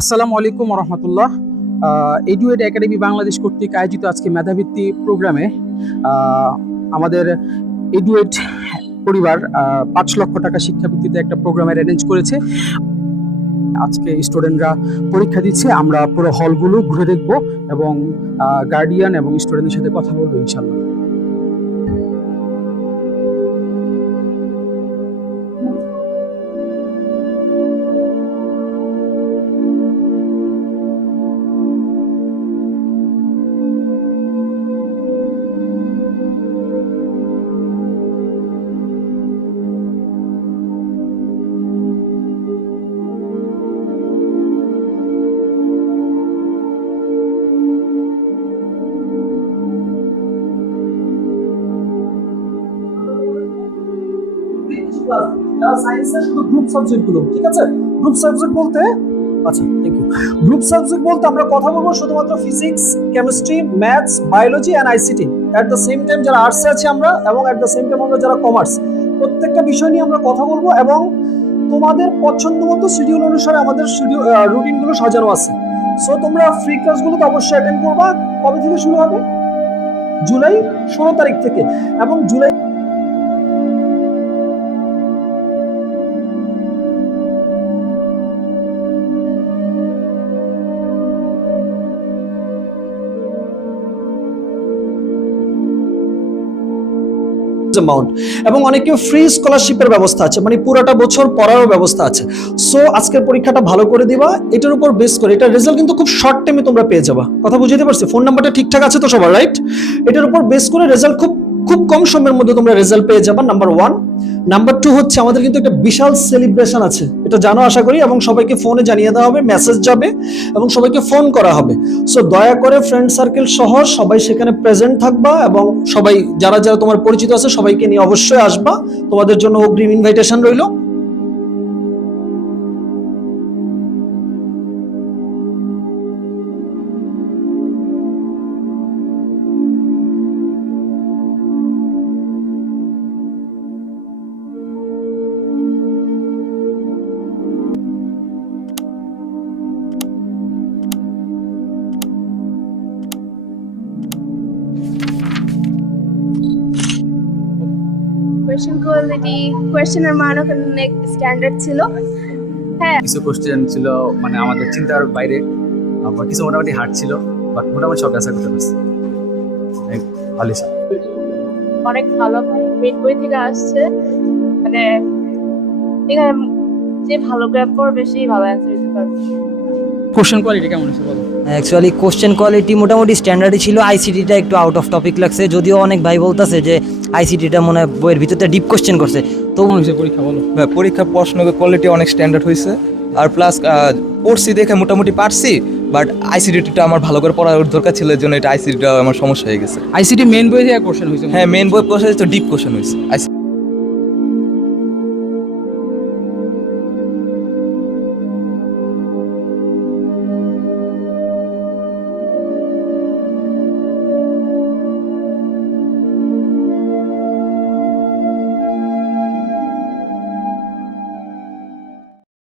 আসসালামু আলাইকুম রহমতুল্লাহ। এডুয়েড একাডেমি বাংলাদেশ কর্তৃক আয়োজিত আজকে মেধাবৃত্তি প্রোগ্রামে আমাদের এডুয়েড পরিবার ৫ লক্ষ টাকা শিক্ষাবৃত্তিতে একটা প্রোগ্রামের অ্যারেঞ্জ করেছে। আজকে স্টুডেন্টরা পরীক্ষা দিচ্ছে, আমরা পুরো হলগুলো ঘুরে দেখব এবং গার্ডিয়ান এবং স্টুডেন্টের সাথে কথা বলবো ইনশাল্লাহ। সায়েন্সের শুধু গ্রুপ সাবজেক্টগুলো, ঠিক আছে? গ্রুপ সাবজেক্ট বলতে গ্রুপ সাবজেক্ট বলতে আমরা কথা বলবো শুধুমাত্র physics, chemistry, maths, biology and ICT. At the same time যারা আর্টসে আছে আমরা, এবং এট দ্য সেম টাইম আমরা যারা কমার্স, প্রত্যেকটা বিষয় নিয়ে আমরা কথা বলবো। এবং তোমাদের পছন্দ মতো শিডিউল অনুসারে আমাদের রুটিনগুলো সাজানো আছে। সো তোমরা ফ্রি ক্লাসগুলো তো অবশ্যই অ্যাটেন্ড করবা। কবে থেকে শুরু হবে? জুলাই 16 তারিখ থেকে। এবং জুলাই অ্যামাউন্ট, এবং অনেকে ফ্রি স্কলারশিপের ব্যবস্থা আছে, মানে পুরোটা বছর পড়ারও ব্যবস্থা আছে। সো আজকের পরীক্ষাটা ভালো করে দিবা, এটার উপর বেস করে। এটা রেজাল্ট কিন্তু খুব শর্ট টাইমে তোমরা পেয়ে যাবা। কথা বুঝতে পারছি? ফোন নাম্বারটা ঠিকঠাক আছে তো সবার, রাইট? এটার উপর বেস করে রেজাল্ট খুব কম সময়ের মধ্যে তোমরা রেজাল্ট পেয়ে যাবা, নাম্বার 1। নাম্বার 2 হচ্ছে আমাদের কিন্তু একটা বিশাল সেলিব্রেশন আছে, এটা জানো আশা করি, এবং সবাইকে ফোনে জানিয়ে দেওয়া হবে, মেসেজ যাবে এবং সবাইকে ফোন করা হবে। সো দয়া করে ফ্রেন্ড সার্কেল সহ সবাই সেখানে প্রেজেন্ট থাকবা, এবং সবাই যারা যারা তোমার পরিচিত আছে সবাইকে নিয়ে অবশ্যই আসবা। তোমাদের জন্য অগ্রিম ইনভাইটেশন রইল। কোয়েশ্চেন কোয়ালিটি, কোয়েশ্চেনের মান অনেক স্ট্যান্ডার্ড ছিল। হ্যাঁ, কিছু কোশ্চেন ছিল মানে আমাদের চিন্তার বাইরে, আবার কিছু মোটামুটি হার্ড ছিল, বাট মোটামুটি সব অ্যান্সার করতে পারছি। ভালো স্যার, অনেক ভালো মেন বই থেকে আসছে। মানে এখানে যে ভালো গ্রাফ পড়বে সেই ভালো অ্যান্সার দিতে পারবে। কোশ্চেন কোয়ালিটি কেমন আছে বলো? অ্যাকচুয়ালি কোশ্চেন কোয়ালিটি মোটামুটি স্ট্যান্ডার্ডই ছিল। আইসিটিটা একটু আউট অফ টপিক লাগছে, যদিও অনেক ভাই বলতেছে যে আইসিটিটা মনে হয় বইয়ের ভিতরে ডিপ কোশ্চেন করছে। তো পরীক্ষা বলো? পরীক্ষার প্রশ্নের কোয়ালিটি অনেক স্ট্যান্ডার্ড হয়েছে, আর প্লাস পড়ছি দেখে মোটামুটি পারছি, বাট আইসিডিটা আমার ভালো করে পড়ার দরকার ছিল, এর জন্য এটা আইসিডিটা আমার সমস্যা হয়ে গেছে। আইসিটি মেইন বই থেকে কোশ্চেন হয়েছে? হ্যাঁ, মেন বই কোশ্চেন তো ডিপ কোশ্চেন হয়েছে।